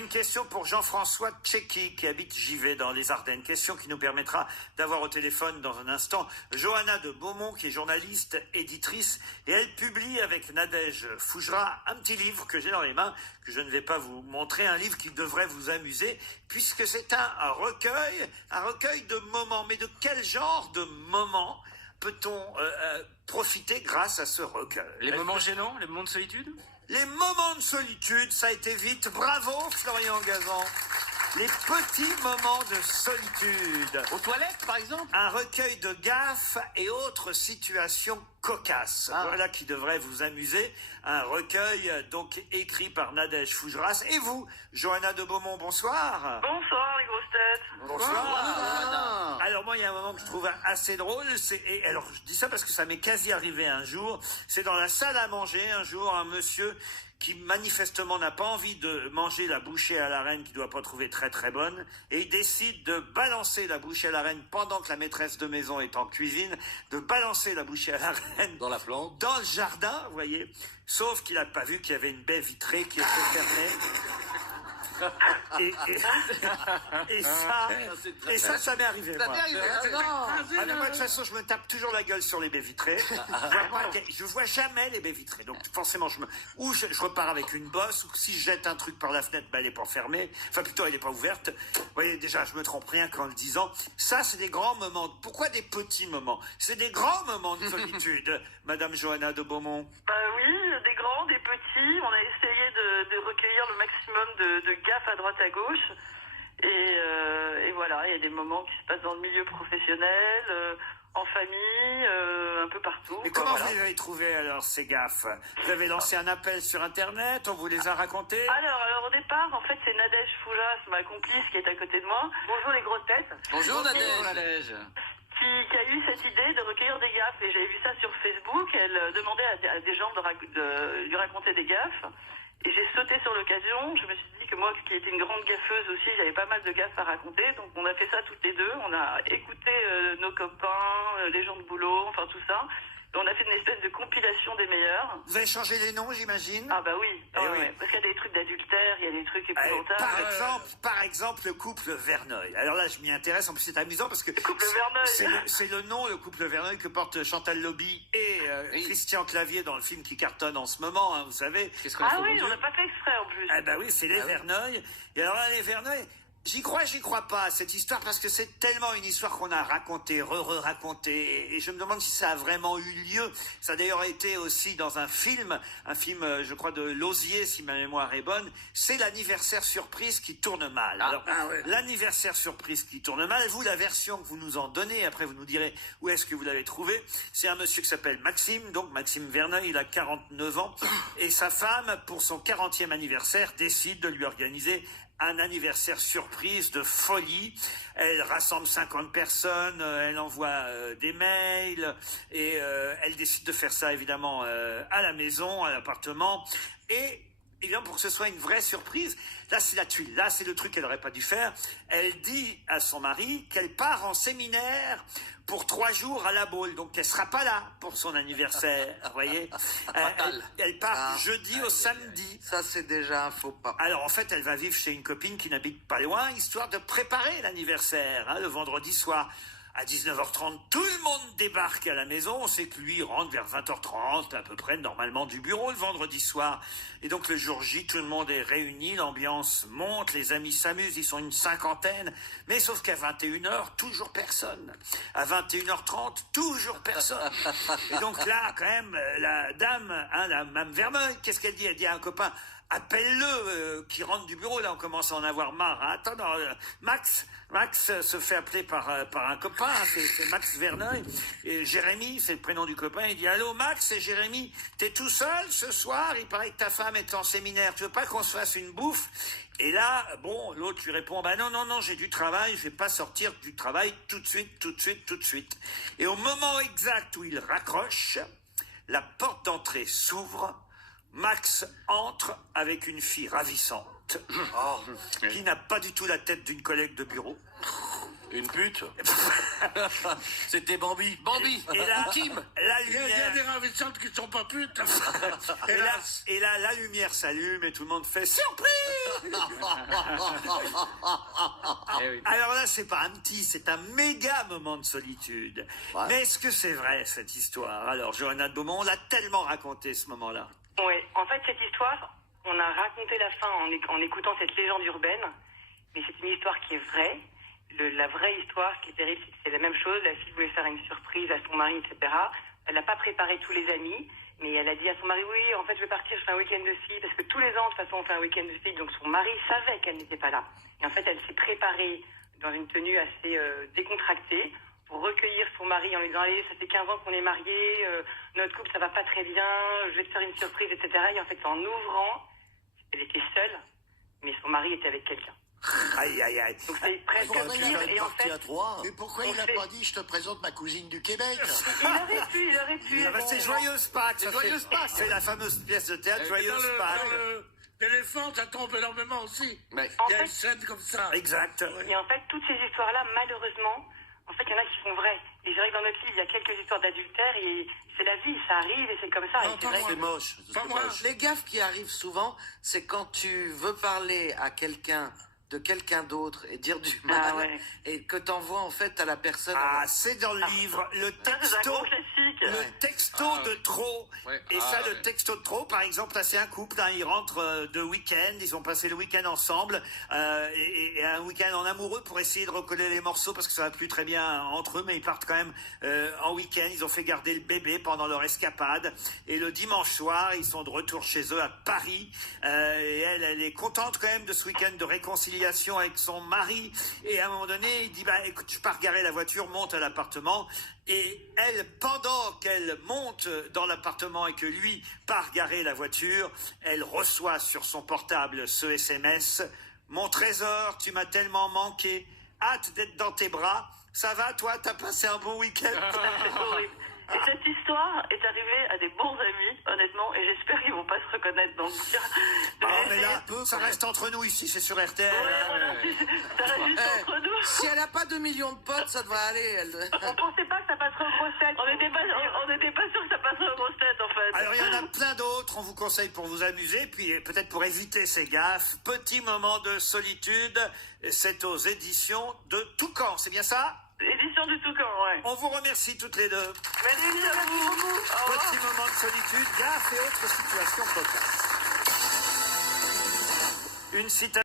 Une question pour Jean-François Tchéky qui habite Givet dans les Ardennes. Question qui nous permettra d'avoir au téléphone dans un instant Johanna de Beaumont qui est journaliste, éditrice et elle publie avec Nadège Fougera un petit livre que j'ai dans les mains, que je ne vais pas vous montrer, un livre qui devrait vous amuser puisque c'est un recueil de moments. Mais de quel genre de moments peut-on profiter grâce à ce recueil? Les moments gênants, les moments de solitude? Les moments de solitude, ça a été vite. Bravo, Florian Gazan. Les petits moments de solitude. Aux toilettes, par exemple? Un recueil de gaffes et autres situations cocasses. Voilà qui devrait vous amuser. Un recueil donc écrit par Nadège Fougeras. Et vous, Johanna de Beaumont, bonsoir. Bonsoir les grosses têtes. Bonsoir. Alors moi, il y a un moment que je trouve assez drôle. Alors je dis ça parce que ça m'est quasi arrivé un jour. C'est dans la salle à manger un jour, un monsieur qui manifestement n'a pas envie de manger la bouchée à la reine qu'il doit pas trouver très très bonne, et il décide de balancer la bouchée à la reine pendant que la maîtresse de maison est en cuisine, de balancer la bouchée à la reine dans la plante, dans le jardin, vous voyez, sauf qu'il n'a pas vu qu'il y avait une baie vitrée qui était fermée. Et ça m'est arrivé, moi. Mais moi, de toute façon, je me tape toujours la gueule sur les baies vitrées. Je vois jamais les baies vitrées. Donc, forcément, je repars avec une bosse, ou si je jette un truc par la fenêtre, elle n'est pas fermée. Enfin, plutôt, elle n'est pas ouverte. Vous voyez, déjà, je me trompe rien qu'en le disant. Ça, c'est des grands moments. Pourquoi des petits moments? C'est des grands moments de solitude, Madame Johanna de Beaumont. Oui, des grands, des petits. On a essayé de recueillir le maximum de gaffes à droite à gauche. Et voilà, il y a des moments qui se passent dans le milieu professionnel, en famille, un peu partout. Et comment vous les avez trouvés alors, ces gaffes? Vous avez lancé un appel sur Internet, on vous les a racontés? Alors au départ, en fait, c'est Nadège Fougeras, ma complice, qui est à côté de moi. Bonjour les grosses têtes. Bonjour Nadège. Qui a eu cette idée de recueillir des gaffes. Et j'avais vu ça sur Facebook. Elle demandait à des gens de lui raconter des gaffes. Et j'ai sauté sur l'occasion. Je me suis dit que moi, qui étais une grande gaffeuse aussi, j'avais pas mal de gaffes à raconter. Donc on a fait ça toutes les deux. On a écouté nos copains, les gens de boulot, enfin tout ça. Et on a fait une espèce de compilation des meilleurs. Vous avez changé les noms, j'imagine? Ah bah oui. Oui. Parce qu'il y a des trucs d'adultère, il y a des trucs épouvantables. Par exemple, le couple Verneuil. Alors là, je m'y intéresse. En plus, c'est amusant parce que... Le couple Verneuil. C'est le nom, le couple Verneuil, que portent Chantal Lobby et Christian Clavier dans le film qui cartonne en ce moment, hein, vous savez. On n'a pas fait exprès en plus. Ah bah oui, c'est les Verneuil. Et alors là, les Verneuil... J'y crois pas à cette histoire parce que c'est tellement une histoire qu'on a racontée, re-racontée, et je me demande si ça a vraiment eu lieu. Ça a d'ailleurs été aussi dans un film, je crois de Lausier, si ma mémoire est bonne. C'est l'anniversaire surprise qui tourne mal. Alors, l'anniversaire surprise qui tourne mal, vous, la version que vous nous en donnez, après vous nous direz où est-ce que vous l'avez trouvé, c'est un monsieur qui s'appelle Maxime, donc Maxime Verneuil, il a 49 ans, et sa femme, pour son 40e anniversaire, décide de lui organiser un anniversaire surprise de folie. Elle rassemble 50 personnes, elle envoie des mails et elle décide de faire ça évidemment à la maison, à l'appartement. Et évidemment, pour que ce soit une vraie surprise, là c'est la tuile, là c'est le truc qu'elle n'aurait pas dû faire. Elle dit à son mari qu'elle part en séminaire pour 3 jours à La Baule, donc elle sera pas là pour son anniversaire, vous voyez. Elle part du jeudi au samedi. Ça c'est déjà un faux pas. Alors en fait, elle va vivre chez une copine qui n'habite pas loin, histoire de préparer l'anniversaire, hein, le vendredi soir. À 19h30, tout le monde débarque à la maison. On sait que lui rentre vers 20h30, à peu près, normalement, du bureau le vendredi soir. Et donc, le jour J, tout le monde est réuni, l'ambiance monte, les amis s'amusent, ils sont une 50aine. Mais sauf qu'à 21h, toujours personne. À 21h30, toujours personne. Et donc là, quand même, la dame, la Mme Verneuil, qu'est-ce qu'elle dit? Elle dit à un copain, appelle-le, qui rentre du bureau, là on commence à en avoir marre. Hein. Attends, non, Max se fait appeler par un copain, hein, c'est Max Verneuil. Et Jérémy, c'est le prénom du copain, il dit, allô Max, c'est Jérémy, t'es tout seul ce soir? Il paraît que ta femme est en séminaire, tu veux pas qu'on se fasse une bouffe? Et là, bon, l'autre lui répond, bah non, j'ai du travail, je vais pas sortir du travail tout de suite. Et au moment exact où il raccroche, la porte d'entrée s'ouvre, Max entre avec une fille ravissante. pute, qui n'a pas du tout la tête d'une collègue de bureau. Une pute. C'était Bambi. Bambi. Et là, Kim. la Il y a lumière... des ravissantes qui sont pas putes. Et là, la lumière s'allume et tout le monde fait surprise. Alors là, c'est pas un petit, c'est un méga moment de solitude. Ouais. Mais est-ce que c'est vrai cette histoire? Alors, Johanna de Beaumont, on l'a tellement raconté ce moment-là. Oui, en fait, cette histoire, on a raconté la fin en écoutant cette légende urbaine, mais c'est une histoire qui est vraie. La vraie histoire, ce qui est terrible, c'est que c'est la même chose. La fille voulait faire une surprise à son mari, etc. Elle n'a pas préparé tous les amis, mais elle a dit à son mari, oui, en fait, je vais partir, je fais un week-end de ski, parce que tous les ans, de toute façon, on fait un week-end de ski, donc son mari savait qu'elle n'était pas là. Et en fait, elle s'est préparée dans une tenue assez décontractée pour recueillir son mari en lui disant, allez, ça fait 15 ans qu'on est mariés, notre couple, ça va pas très bien, je vais te faire une surprise, etc. Et en fait, en ouvrant, elle était seule, mais son mari était avec quelqu'un. Aïe, aïe, aïe. Donc c'est presque pire, et en fait... à 3. Mais pourquoi il n'a pas dit je te présente ma cousine du Québec? Il aurait pu. Ah bah, c'est Joyeuse Pâques. ça Joyeuse fait- Pâques. C'est la fameuse pièce de théâtre, Dans Joyeuse Pâques. l'éléphant, ça trompe énormément aussi. Mais En Il y a fait, une scène comme ça. Exact. et en fait, toutes ces histoires-là, malheureusement, en fait, il y en a qui sont vraies. Et c'est vrai que dans notre livre, il y a quelques histoires d'adultère et c'est la vie, ça arrive et c'est comme ça. Non, Et c'est pas vrai moi. c'est moche. Pas moi. Les gaffes qui arrivent souvent, c'est quand tu veux parler à quelqu'un de quelqu'un d'autre et dire du mal, Ah ouais. et que t'envoies en fait à la personne. Ah, c'est dans le livre, le Ça, c'est un texto. gros classique. Le texto de trop. Ouais. Et ça, le texto de trop, par exemple, là, c'est un couple, hein, ils rentrent de week-end, ils ont passé le week-end ensemble, et un week-end en amoureux pour essayer de recoller les morceaux parce que ça va plus très bien entre eux, mais ils partent quand même en week-end, ils ont fait garder le bébé pendant leur escapade, et le dimanche soir, ils sont de retour chez eux à Paris, et elle est contente quand même de ce week-end de réconciliation avec son mari, et à un moment donné, il dit, bah écoute, je pars garer la voiture, monte à l'appartement. Et elle, pendant qu'elle monte dans l'appartement et que lui part garer la voiture, elle reçoit sur son portable ce SMS: mon trésor, tu m'as tellement manqué, hâte d'être dans tes bras. Ça va, toi, t'as passé un bon week-end? C'est horrible. Et cette histoire est arrivée à des bons amis, honnêtement, et j'espère qu'ils vont pas se reconnaître dans le bouquin. Oh, mais là, ça reste entre nous ici, c'est sur RTL. Ouais, voilà, ça reste juste entre nous. Si elle a pas 2 millions de potes, ça devrait aller. On pensait pas que ça passerait aux grosses têtes. On n'était pas sûr que ça passerait aux grosses têtes, en fait. Alors, il y en a plein d'autres, on vous conseille pour vous amuser, puis peut-être pour éviter ces gaffes. Petit moment de solitude, c'est aux éditions de Toucan, c'est bien ça? Édition du Toucan, ouais. On vous remercie toutes les deux. Merci à vous. Au revoir. Petit moment de solitude, gaffes et autres situations cocasses. Une citation.